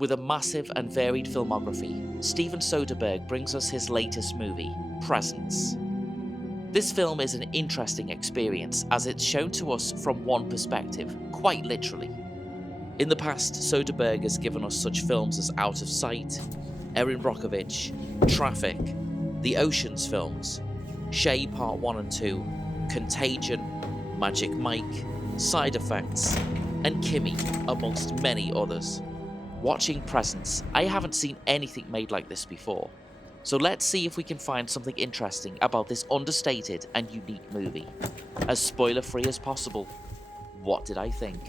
With a massive and varied filmography, Steven Soderbergh brings us his latest movie, Presence. This film is an interesting experience as it's shown to us from one perspective, quite literally. In the past, Soderbergh has given us such films as Out of Sight, Erin Brockovich, Traffic, the Oceans films, Shay Part 1 and 2, Contagion, Magic Mike, Side Effects, and Kimmy, amongst many others. Watching Presence, I haven't seen anything made like this before, so let's see if we can find something interesting about this understated and unique movie. As spoiler-free as possible, what did I think?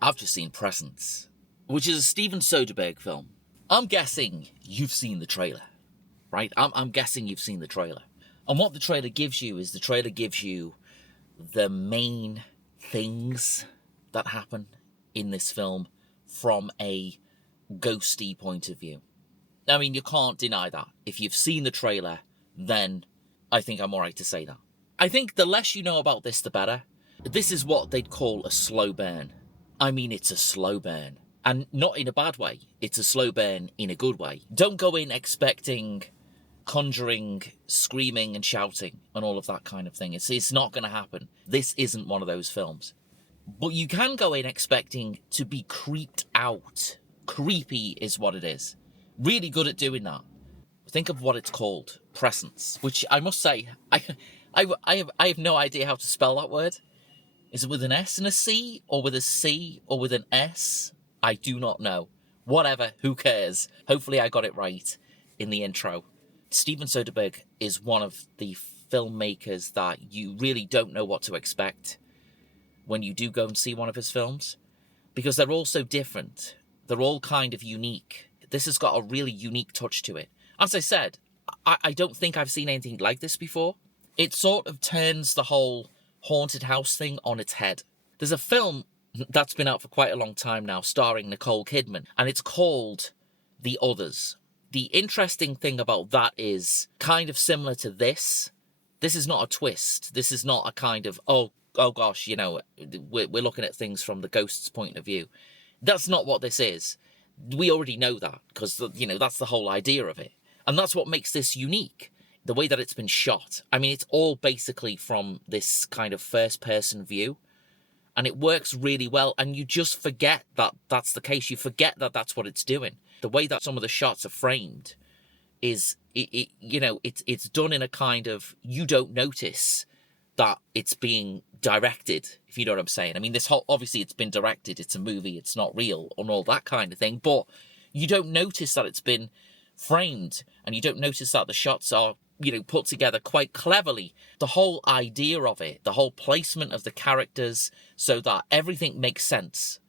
I've just seen Presence, which is a Steven Soderbergh film. I'm guessing you've seen the trailer, right? I'm guessing you've seen the trailer. And what the trailer gives you is the main things that happen in this film from a ghosty point of view. I mean, you can't deny that. If you've seen the trailer, then I think I'm alright to say that. I think the less you know about this, the better. This is what they'd call a slow burn. I mean, it's a slow burn. And not in a bad way. It's a slow burn in a good way. Don't go in expecting conjuring, screaming and shouting and all of that kind of thing. It's not going to happen. This isn't one of those films. But you can go in expecting to be creeped out. Creepy is what it is. Really good at doing that. Think of what it's called. Presence. Which I must say, I have no idea how to spell that word. Is it with an S and a C? Or with a C? Or with an S? I do not know. Whatever, who cares? Hopefully I got it right in the intro. Steven Soderbergh is one of the filmmakers that you really don't know what to expect when you do go and see one of his films, because they're all so different. They're all kind of unique. This has got a really unique touch to it. As I said, I don't think I've seen anything like this before. It sort of turns the whole haunted house thing on its head. There's a film that's been out for quite a long time now, starring Nicole Kidman, and it's called The Others. The interesting thing about that is kind of similar to this. This is not a twist. This is not a kind of, oh gosh, you know, we're looking at things from the ghost's point of view. That's not what this is. We already know that, because, you know, that's the whole idea of it. And that's what makes this unique. The way that it's been shot. I mean, it's all basically from this kind of first-person view. And it works really well, and you just forget that that's the case. You forget that that's what it's doing. The way that some of the shots are framed is, it's done in a kind of, you don't notice that it's being directed, if you know what I'm saying. I mean, obviously it's been directed, it's a movie, it's not real, and all that kind of thing, but you don't notice that it's been framed, and you don't notice that the shots are, put together quite cleverly. The whole idea of it, the whole placement of the characters, so that everything makes sense.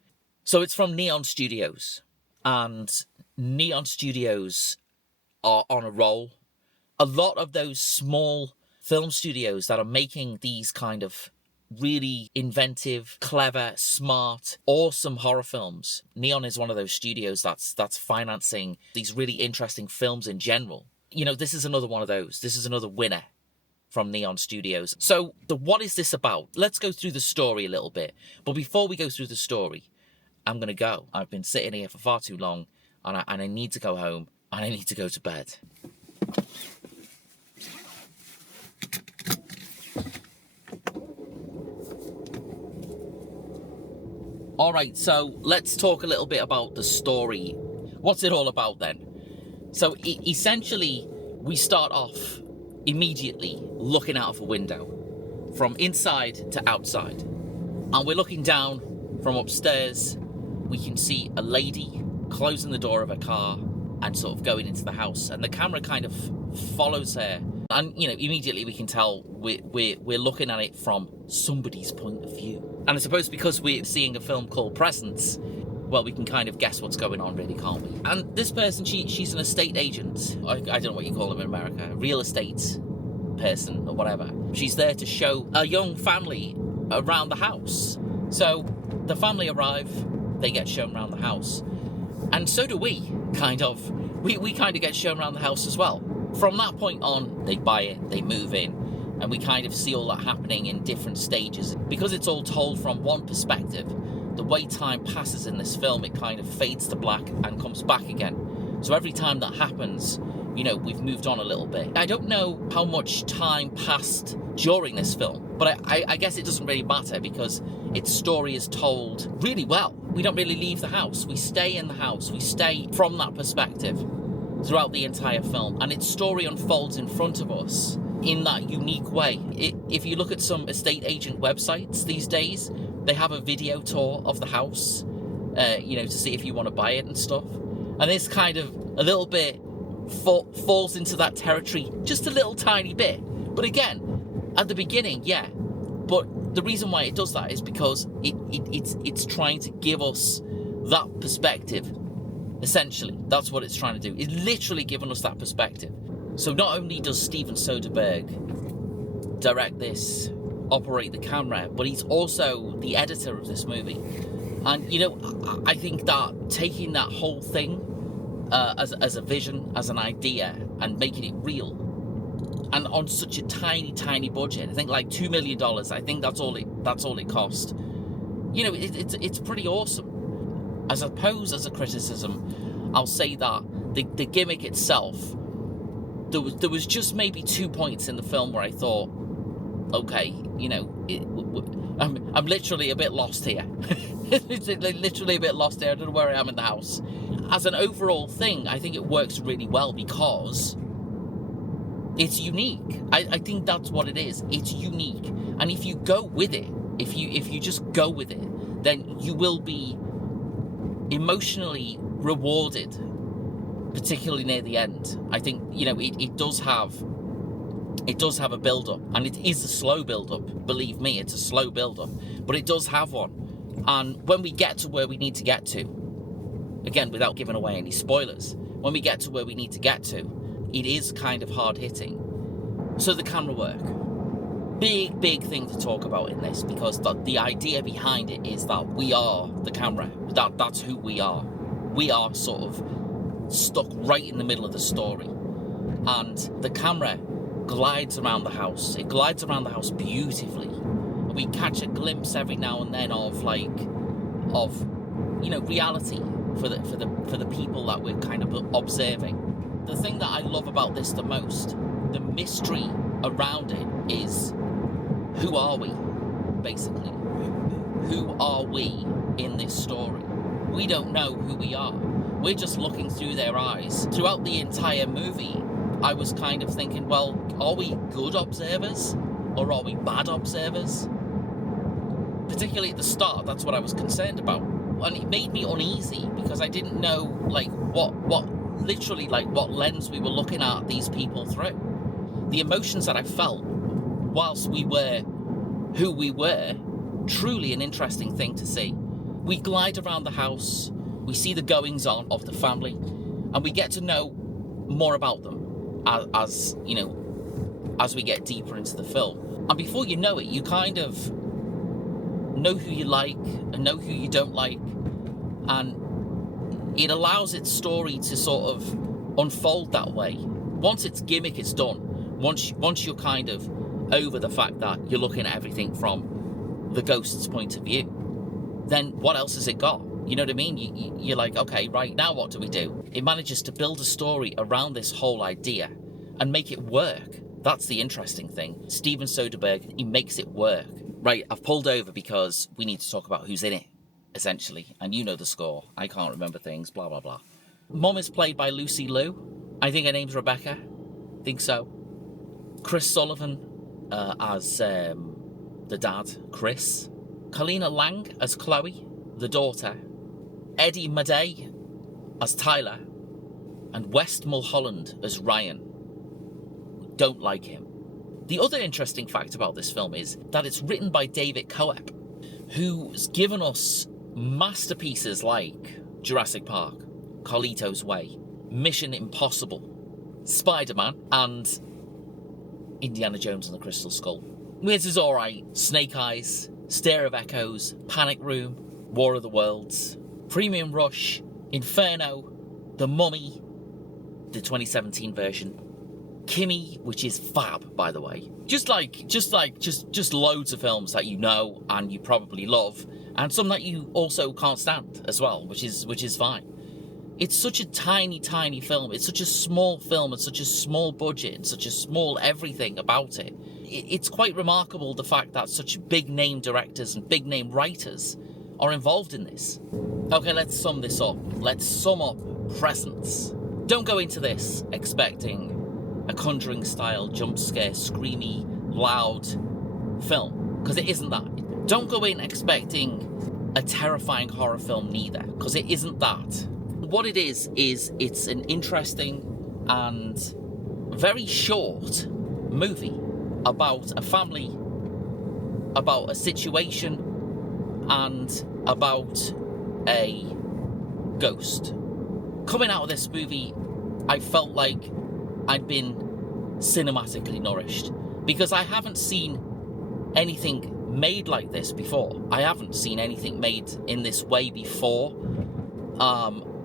So it's from Neon Studios, and Neon Studios are on a roll. A lot of those small film studios that are making these kind of really inventive, clever, smart, awesome horror films. Neon is one of those studios that's financing these really interesting films in general. This is another one of those. This is another winner from Neon Studios. So, what is this about? Let's go through the story a little bit. But before we go through the story, I'm going to go. I've been sitting here for far too long, and I need to go home, and I need to go to bed. Alright, so let's talk a little bit about the story. What's it all about then? So essentially, we start off immediately looking out of a window, from inside to outside. And we're looking down from upstairs. We can see a lady closing the door of her car and sort of going into the house. And the camera kind of follows her. And, immediately we can tell we're looking at it from somebody's point of view. And I suppose because we're seeing a film called Presence, well, we can kind of guess what's going on, really, can't we? And this person, she's an estate agent. I don't know what you call them in America. Real estate person or whatever. She's there to show a young family around the house. So the family arrive, they get shown around the house. And so do we, kind of. We kind of get shown around the house as well. From that point on, they buy it, they move in, and we kind of see all that happening in different stages. Because it's all told from one perspective, the way time passes in this film, it kind of fades to black and comes back again. So every time that happens, you know, we've moved on a little bit. I don't know how much time passed during this film, but I guess it doesn't really matter because its story is told really well. We don't really leave the house. We stay in the house. We stay from that perspective throughout the entire film, and its story unfolds in front of us in that unique way. If you look at some estate agent websites these days, they have a video tour of the house, you know, to see if you want to buy it and stuff. And this kind of a little bit falls into that territory just a little tiny bit. But again, at the beginning, yeah. But the reason why it does that is because it's trying to give us that perspective. Essentially, that's what it's trying to do. It's literally giving us that perspective. So not only does Steven Soderbergh direct this, operate the camera, but he's also the editor of this movie. And, you know, I think that taking that whole thing as a vision, as an idea, and making it real, and on such a tiny budget, I think like $2 million, I think that's all it cost. You know, it's pretty awesome. I suppose as a criticism, I'll say that the gimmick itself, there was just maybe 2 points in the film where I thought, okay, you know, I'm literally a bit lost here. It's literally a bit lost here. I don't know where I am in the house. As an overall thing, I think it works really well because it's unique. I think that's what it is. It's unique. And if you go with it, if you just go with it, then you will be emotionally rewarded, particularly near the end. I think, you know, it does have a build-up, and it is a slow build-up. Believe me, it's a slow build-up, but it does have one. And when we get to where we need to get to, again, without giving away any spoilers, when we get to where we need to get to, it is kind of hard-hitting. So the camera work. Big thing to talk about in this, because the idea behind it is that we are the camera. That's who we are. We are sort of stuck right in the middle of the story. And the camera glides around the house. It glides around the house beautifully. We catch a glimpse every now and then of you know, reality for the people that we're kind of observing. The thing that I love about this the most, the mystery around it, is who are we, basically? Who are we in this story? We don't know who we are. We're just looking through their eyes. Throughout the entire movie, I was kind of thinking, well, are we good observers or are we bad observers? Particularly at the start, that's what I was concerned about. And it made me uneasy because I didn't know, like, what lens we were looking at these people through. The emotions that I felt whilst we were who we were, truly an interesting thing to see. We glide around the house, we see the goings-on of the family, and we get to know more about them as you know, as we get deeper into the film. And before you know it, you kind of know who you like and know who you don't like, and it allows its story to sort of unfold that way. Once its gimmick is done, once you're kind of over the fact that you're looking at everything from the ghost's point of view, then what else has it got? You know what I mean? You're like, okay, right, now what do we do? It manages to build a story around this whole idea and make it work. That's the interesting thing. Steven Soderbergh, he makes it work. Right, I've pulled over because we need to talk about who's in it, essentially. And you know the score. I can't remember things, blah, blah, blah. Mom is played by Lucy Liu. I think her name's Rebecca. Think so. Chris Sullivan as the dad, Chris. Kalina Lang as Chloe, the daughter. Eddie Madej as Tyler. And West Mulholland as Ryan. Don't like him. The other interesting fact about this film is that it's written by David Coep, who's given us masterpieces like Jurassic Park, Carlito's Way, Mission Impossible, Spider-Man, and Indiana Jones and the Crystal Skull. This is alright. Snake Eyes, Stir of Echoes, Panic Room, War of the Worlds, Premium Rush, Inferno, The Mummy, the 2017 version, Kimmy, which is fab, by the way. Just loads of films that you know and you probably love, and some that you also can't stand as well, which is fine. It's such a tiny film. It's such a small film and such a small budget and such a small everything about it. It's quite remarkable, the fact that such big name directors and big name writers are involved in this. Okay, let's sum this up. Let's sum up Presence. Don't go into this expecting a Conjuring style jump scare, screamy, loud film, because it isn't that. Don't go in expecting a terrifying horror film neither, because it isn't that. What it is it's an interesting and very short movie about a family, about a situation, and about a ghost. Coming out of this movie, I felt like I'd been cinematically nourished, because I haven't seen anything made like this before. I haven't seen anything made in this way before.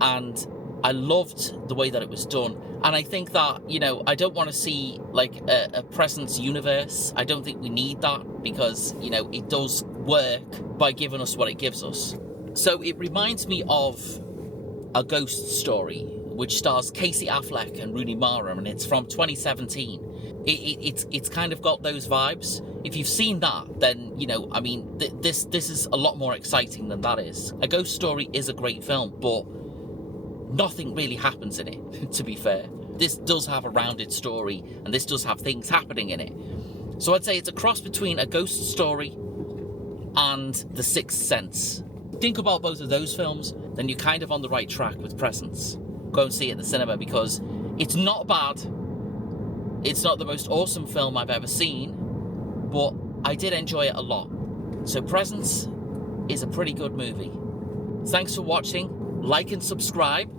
And I loved the way that it was done. And I think that, you know, I don't want to see like a Presence universe. I don't think we need that, because, you know, it does work by giving us what it gives us. So it reminds me of A Ghost Story, which stars Casey Affleck and Rooney Mara, and it's from 2017. It's kind of got those vibes. If you've seen that, then, you know, I mean, this is a lot more exciting than that is. A Ghost Story is a great film, but nothing really happens in it, to be fair. This does have a rounded story, and this does have things happening in it. So I'd say it's a cross between A Ghost Story and The Sixth Sense. Think about both of those films, then you're kind of on the right track with Presence. Go and see it at the cinema, because it's not bad. It's not the most awesome film I've ever seen, but I did enjoy it a lot. So Presence is a pretty good movie. Thanks for watching. Like and subscribe.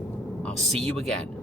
I'll see you again.